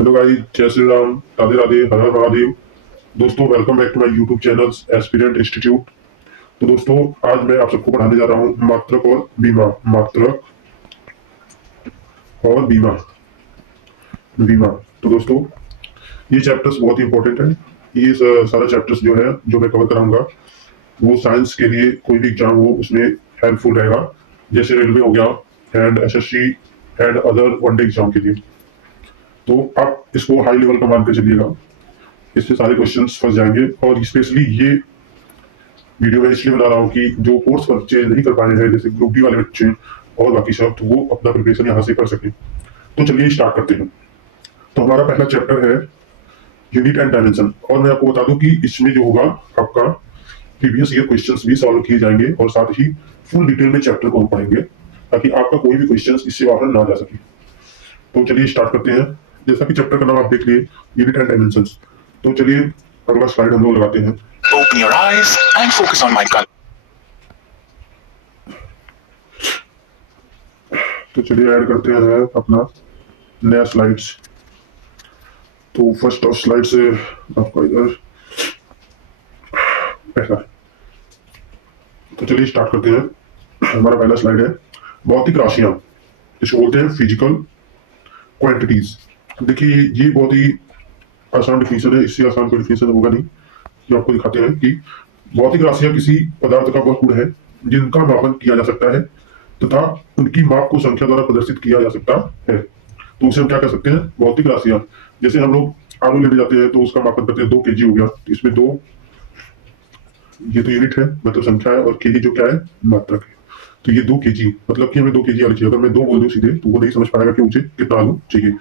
Hello guys, जय श्री राम, राधे राधे, हर हर महादेव। दोस्तों, welcome back to my YouTube channel aspirant institute. तो दोस्तों, आज मैं आप सबको पढ़ाने जा रहा हूँ मात्रक और बीमा। मात्रक और बीमा। बीमा। तो दोस्तों, ये चैप्टर्स बहुत ही इंपॉर्टेंट है। ये सारा चैप्टर्स जो है, जो मैं कवर कराऊंगा, वो साइंस के लिए कोई भी एग्जाम हो उसमें हेल्पफुल रहेगा। जैसे रेलवे हो गया and SSC and other one day exam के लिए। तो आप इसको हाई लेवल का मान के चलिएगा। इससे सारे क्वेश्चंस फंस जाएंगे। और स्पेशली ये वीडियो मैं इसलिए बना रहा हूँ कि जो कोर्स बच्चे नहीं कर पाए हैं, जैसे ग्रुप डी वाले बच्चे और बाकी सब, तो वो अपना प्रिपरेशन यहाँ से कर सके। तो चलिए स्टार्ट करते हैं। तो हमारा पहला चैप्टर है यूनिट एंड डायमेंशन। और मैं आपको बता दूं कि इसमें जो होगा, आपका प्रीवियस ईयर क्वेश्चंस भी सॉल्व किए जाएंगे और साथ ही फुल डिटेल में चैप्टर को हम पढ़ेंगे, ताकि आपका कोई भी क्वेश्चन इससे बाहर ना जा सके। तो चलिए स्टार्ट करते हैं। जैसा कि चैप्टर का नाम आप देख लिए, यूनिट एंड डायमेंशन। तो चलिए अगला स्लाइड हम लोग लगाते हैं। Open your eyes and focus on my color. तो चलिए ऐड करते हैं अपना नया स्लाइड्स। तो फर्स्ट ऑफ स्लाइड से आपका इधर पहला। तो चलिए स्टार्ट करते हैं। हमारा पहला स्लाइड है भौतिक राशियां, इसको बोलते हैं फिजिकल क्वांटिटीज। देखिए, ये बहुत ही आसान डिफिनेशन है, इससे आसान कोई डिफिनेशन होगा नहीं। जो आपको दिखाते हैं कि भौतिक राशियां किसी पदार्थ का वह गुण है जिनका मापन किया जा सकता है तथा उनकी माप को संख्या द्वारा प्रदर्शित किया जा सकता है। तो उसे हम क्या कर सकते हैं? भौतिक राशियां। जैसे हम लोग आलू लेने जाते हैं तो उसका मापन करते हैं, 2 केजी हो गया, तो इसमें 2, ये तो यूनिट है, मतलब संख्या है, और केजी जो क्या है, मात्रक है। तो ये 2 केजी मतलब कि हमें 2 केजी आलू चाहिए। अगर मैं 2 बोल दूं सीधे तो वो नहीं समझ पाएगा कि मुझे कितना आलू चाहिए।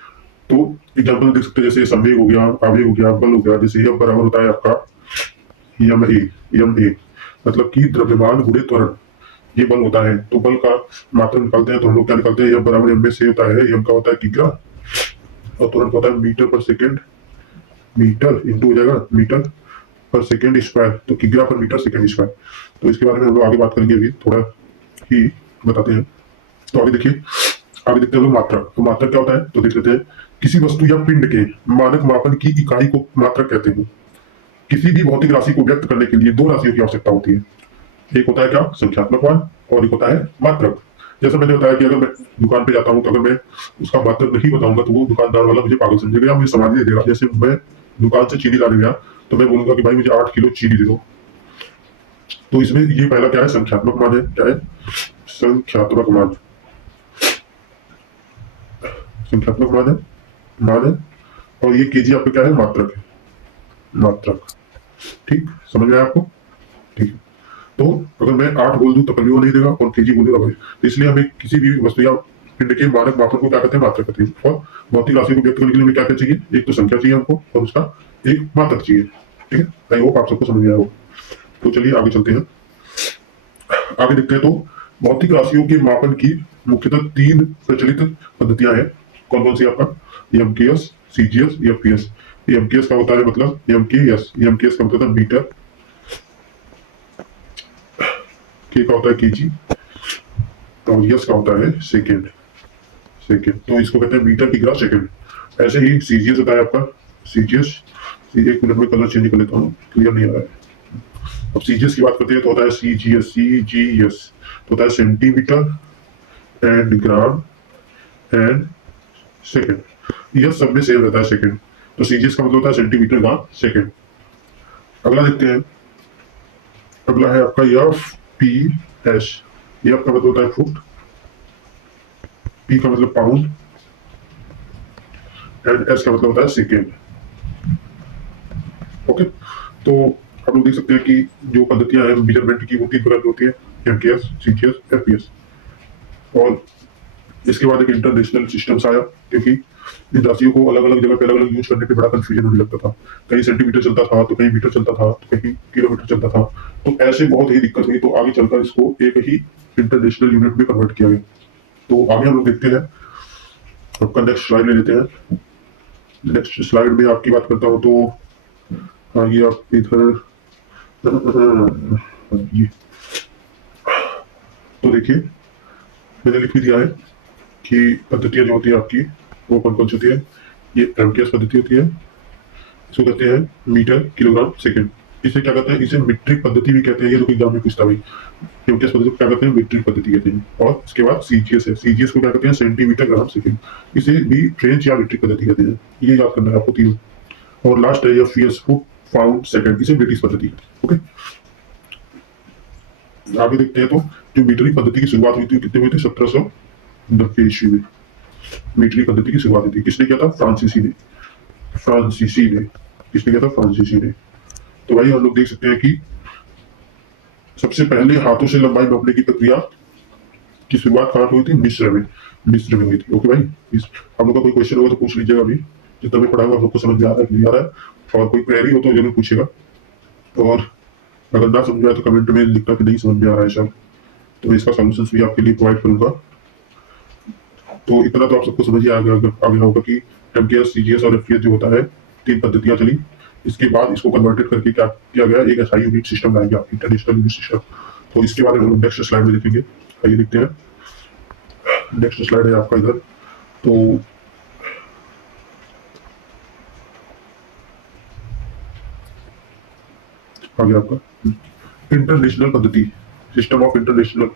तो एग्जाम्पल देख सकते हैं, जैसे संवेग हो गया, आवेग हो गया, बल हो गया। जैसे ये बराबर होता है आपका एम ए। एम ए मतलब कि द्रव्यमान गुणे त्वरण, ये बल होता है। तो बल का मात्रा निकालते हैं तो हम लोग क्या निकालते हैं? एम बराबर एम में से होता है, एम का होता है किग्रा और त्वरण का होता है मीटर पर सेकेंड। मीटर इंटू हो जाएगा मीटर पर सेकेंड स्क्वायर, तो किग्रा पर मीटर सेकेंड स्क्वायर। तो इसके बारे में हम लोग आगे बात करेंगे, अभी थोड़ा ही बताते हैं। तो आगे देखिए, आगे देखते हैं लोग मात्रक। तो मात्रक क्या होता है तो देख लेते हैं। किसी वस्तु या पिंड के मानक मापन की इकाई को मात्रक कहते हैं। किसी भी भौतिक राशि को व्यक्त करने के लिए 2 राशियों की आवश्यकता होती है। एक होता है क्या? संख्यात्मक मान, और एक होता है मात्रक। जैसा मैंने बताया कि अगर मैं दुकान पे जाता हूँ तो अगर मैं उसका मात्रक नहीं बताऊंगा तो वो दुकानदार वाला मुझे पागल समझेगा या मुझे समझ नहीं देगा। जैसे मैं दुकान से चीनी लाने गया तो मैं बोलूंगा कि भाई मुझे 8 किलो चीनी दे दो। तो इसमें ये पहला क्या है? संख्यात्मक मान है। क्या है? संख्यात्मक मान। संख्यात्मक मान है। और ये केजी आपका क्या है? मात्रक है। मात्रक। ठीक, समझ में आया आपको? ठीक है। तो अगर मैं 8 बोल दूं तो कभी वो नहीं देगा, और केजी बोलेगा भाई। तो इसलिए हमें किसी भी वस्तु या पिंड के मानक मापन को क्या कहते हैं? मात्रक कहते हैं। और भौतिक राशि को व्यक्त करने के लिए हमें क्या क्या चाहिए? एक तो संख्या चाहिए हमको, और उसका एक मात्रक चाहिए। ठीक है, आई होप आप सबको समझ में आया हो। तो चलिए आगे चलते हैं। आगे देखते हैं। तो भौतिक राशियों के मापन की मुख्यतः 3 प्रचलित पद्धतियां हैं। कौन कौन सी? आपका एमकेएस, सीजीएस, एफपीएस। एमकेएस का होता है मतलब एमकेएस, एमकेएस का मतलब मीटर, के का होता है केजी, और यस का होता है सेकेंड। सेकेंड तो इसको कहते हैं मीटर किग्रा सेकेंड। ऐसे ही सीजीएस होता है आपका। सीजीएस, एक मिनट में कलर चेंज कर लेता हूँ, क्लियर नहीं आ रहा है। अब सीजीएस की बात करते हैं तो होता है सीजीएस। सीजीएस तो होता है centimetre and gram and second. Yes सब में सेम रहता है सेकेंड। तो सीजीएस का मतलब होता है सेंटीमीटर ग्राम सेकेंड। अगला देखते हैं। अगला है आपका एफ पी एस। एफ का मतलब होता है फुट, पी का मतलब पाउंड, एंड एस का मतलब होता है सेकेंड। ओके, तो आप लोग देख सकते हैं कि जो पद्धतियां हैं मेजरमेंट की, वो 3 प्रकार की होती है: एमकेएस, सीजीएस, एफपीएस। और इसके बाद एक इंटरनेशनल सिस्टम्स आया, क्योंकि इन राशियों को अलग अलग जगह पे अलग अलग यूज करने पे बड़ा कंफ्यूजन होने लगता था। कहीं सेंटीमीटर चलता था, तो कहीं मीटर चलता था, तो कहीं किलोमीटर चलता था। तो ऐसे बहुत ही दिक्कत हुई। तो आगे चलकर इसको एक ही इंटरनेशनल यूनिट में कन्वर्ट किया गया। तो आगे हम लोग देखते हैं। आपका नेक्स्ट स्लाइड ले लेते हैं। नेक्स्ट स्लाइड में आपकी बात करता हूँ तो हाँ, ये आप इधर ये तो देखिए, मैंने लिख भी दिया है कि पद्धतियां जो होती है आपकी, वो कौन कौन सी होती है। ये एमकेएस पद्धति होती है, इसको कहते हैं मीटर किलोग्राम सेकंड। इसे क्या कहते हैं, इसे मीट्रिक पद्धति भी कहते हैं। ये तो एग्जाम में पूछता भाई, एमकेएस पद्धति को क्या कहते हैं, मीट्रिक पद्धति कहते हैं। और इसके बाद सीजीएस है, सीजीएस को क्या कहते हैं, सेंटीमीटर ग्राम सेकंड। इसे भी फ्रेंच या मीट्रिक पद्धति कहते हैं। ये याद करना है आपको तीनों। और लास्ट है एफपीएस, फुट पाउंड सेकंड, इसे ब्रिटिश पद्धति है। ओके, आगे देखते हैं। तो जो मीट्रिक पद्धति की शुरुआत हुई थी कितने में थी, 1790 ईस्वी में मीट्रिक पद्धति की शुरुआत हुई थी। किसने किया था, फ्रांसीसी ने। किसने किया था, फ्रांसीसी ने। तो भाई हम लोग देख सकते हैं कि सबसे पहले हाथों से लंबाई मापने की प्रक्रिया की शुरुआत कहाँ हुई थी, मिस्र में हुई थी। ओके भाई, हम लोग का कोई क्वेश्चन होगा तो पूछ लीजिएगा। अभी जितना मैं पढ़ा हुआ आप लोग को समझ में आ रहा है, नहीं आ रहा है, और कोई क्वेरी हो तो जरूर पूछेगा। और अगर ना समझ में आए तो कमेंट में लिखना कि नहीं समझ में आ रहा है सर, तो मैं इसका सॉल्यूशन भी आपके लिए प्रोवाइड करूंगा। तो इतना तो आप सबको समझ ही आ गया होगा कि एमकेएस, सीजीएस और एफपीएस जो होता है, 3 पद्धतियां चली। इसके बाद इसको कन्वर्टेड करके क्या किया गया, एक एसआई यूनिट सिस्टम लाया गया, इंटरनेशनल यूनिट सिस्टम। तो इसके बारे में हम नेक्स्ट स्लाइड में देखेंगे। आइए देखते हैं, नेक्स्ट स्लाइड है आपका इधर। तो आगे आपका इंटरनेशनल पद्धति, सिस्टम ऑफ इंटरनेशनल।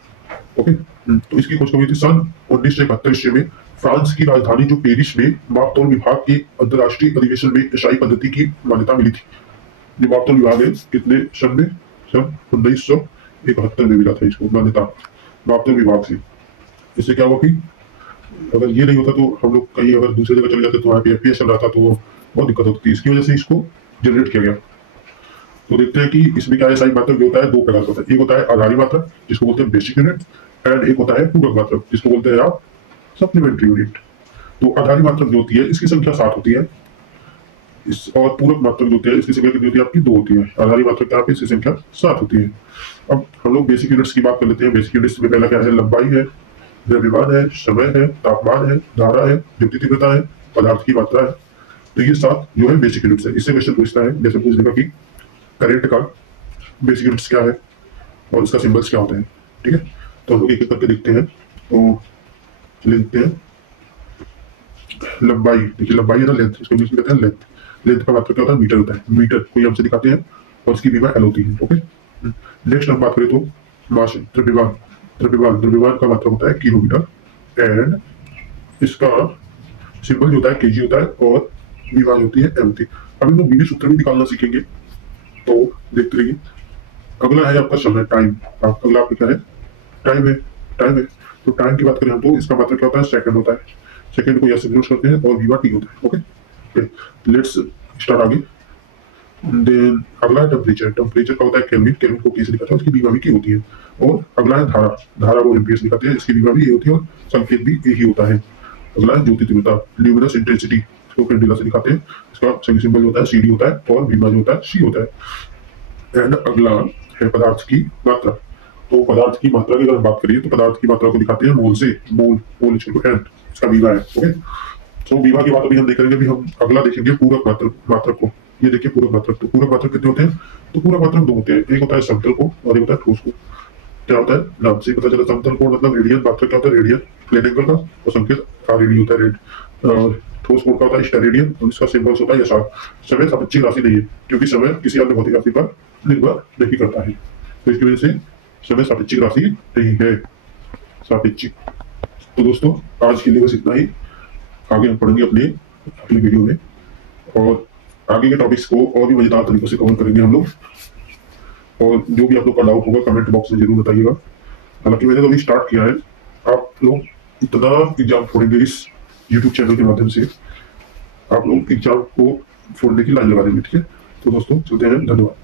ओके, तो इसकी खोज हुई थी सन 1971 में फ्रांस की राजधानी जो पेरिस में मापतौल विभाग के अंतरराष्ट्रीय अधिवेशन में एसआई पद्धति की मान्यता मिली थी। ये मापतौल विभाग है कितने सन में, सन 1971 में मिला था इसको मान्यता, मापतौल विभाग से। इससे क्या हुआ कि अगर ये नहीं होता तो हम लोग कहीं अगर दूसरी जगह चले जाते तो वहाँ पे एफपीएस चल रहा था, तो बहुत दिक्कत होती थी। इसकी वजह से इसको जनरेट किया गया। तो देखते हैं कि इसमें क्या है, एसआई मात्रक जो होता है 2 प्रकार का होता है। एक होता है आधारी मात्रक जिसको बोलते हैं बेसिक यूनिट, एंड एक होता है पूरक मात्रक जिसको बोलते हैं आप सप्लीमेंट्री यूनिट। तो आधारी मात्रक जो होती है इसकी संख्या 7 होती है, इस और पूरक मात्रक जो होती है इसकी संख्या कितनी होती है, आपकी 2 होती है। आधारी मात्रक यहाँ पे इसकी संख्या 7 होती है। अब हम लोग बेसिक यूनिट्स की बात कर लेते हैं। बेसिक यूनिट्स में पहला क्या है, लंबाई है, द्रव्यमान है, समय है, तापमान है, धारा है, विद्युत तीव्रता है, पदार्थ की मात्रा है। तो ये 7 जो है बेसिक यूनिट्स है। इससे क्वेश्चन पूछता है, जैसे पूछ लेगा कि करंट का बेसिक यूनिट्स क्या है और इसका सिंबल्स क्या होते हैं। ठीक है, तो हम लोग एक एक करके देखते हैं। तो चलिए देखते हैं। लंबाई, देखिए लंबाई है ना, लेंथ, इसको इंग्लिश में कहते हैं लेंथ। लेंथ का मात्रक क्या होता है, मीटर होता है। मीटर कोई हमसे दिखाते हैं और उसकी विमा एल होती है। ओके, नेक्स्ट हम बात करें तो मास, द्रव्यमान का मात्रक होता है किलोमीटर, एंड इसका सिंबल जो होता है केजी होता है, और विमा होती है एम होती है। अब हम लोग विधि सूत्र भी निकालना सीखेंगे, तो देखते रहिए। अगला है आपका समय, टाइम। अगला आपका क्या है, टाइम है। तो टाइम की बात करें हम तो इसका मतलब क्या होता है, सेकंड होता है। सेकंड को ऐसे यूज करते हैं और वीवा टी होता है। ओके, लेट्स स्टार्ट आगे। देन अगला टेम्परेचर का होता है केल्विन को कैसे लिखा था, उसकी वीवा भी की होती है। और अगला है धारा को एम्पियर्स लिखाते हैं, इसकी वीवा भी ये होती है और संकेत भी एक ही होता है। अगला है ज्योति तीव्रता, ल्यूमिनस इंटेंसिटी, इसको कैंडेला से दिखाते हैं, इसका सिंबल होता है सीडी होता है, और वीवा जो होता है सी होता है। एंड अगला है पदार्थ की मात्रा। तो पदार्थ की मात्रा की अगर बात करिए तो पदार्थ की मात्रा को दिखाते हैं मोल से, मोल इसका वीवा है। ओके, तो वीवा की बात अभी हम देखेंगे। अभी हम अगला देखेंगे पूरक मात्रक को। ये देखिए पूरक मात्रक। तो पूरक मात्रक कितने होते हैं, तो पूरक मात्रक 2 होते हैं। एक होता है समतल कोण और एक होता है ठोस कोण। क्या होता है, नाम से पता चला, समतल कोण मतलब रेडियन, मात्रक क्या होता है, रेडियन प्लेन एंगल का, और संकेत रेडियन होता है रेड। और ठोस कोण का होता है स्टेरेडियन, और इसका सिंबल होता है यशार। समय सापेक्षिक राशि नहीं है, क्योंकि समय किसी अन्य भौतिक राशि पर निर्भर नहीं करता है, तो इसकी वजह से समय सापेक्षिक राशि नहीं है, सापेक्षिक। तो दोस्तों आज के लिए बस इतना ही। आगे हम पढ़ेंगे अपने अगली वीडियो में, और आगे के टॉपिक्स को और भी मजेदार तरीकों से कवर करेंगे हम लोग। और जो भी आप लोग का डाउट होगा कमेंट बॉक्स में जरूर बताइएगा। हालांकि मैंने तो अभी स्टार्ट किया है, आप लोग इतना एग्जाम फोड़ेंगे इस यूट्यूब चैनल के माध्यम से, आप लोग एग्जाम को फोड़ने की लाइन लगा देंगे। ठीक है, तो दोस्तों चलते हैं, धन्यवाद।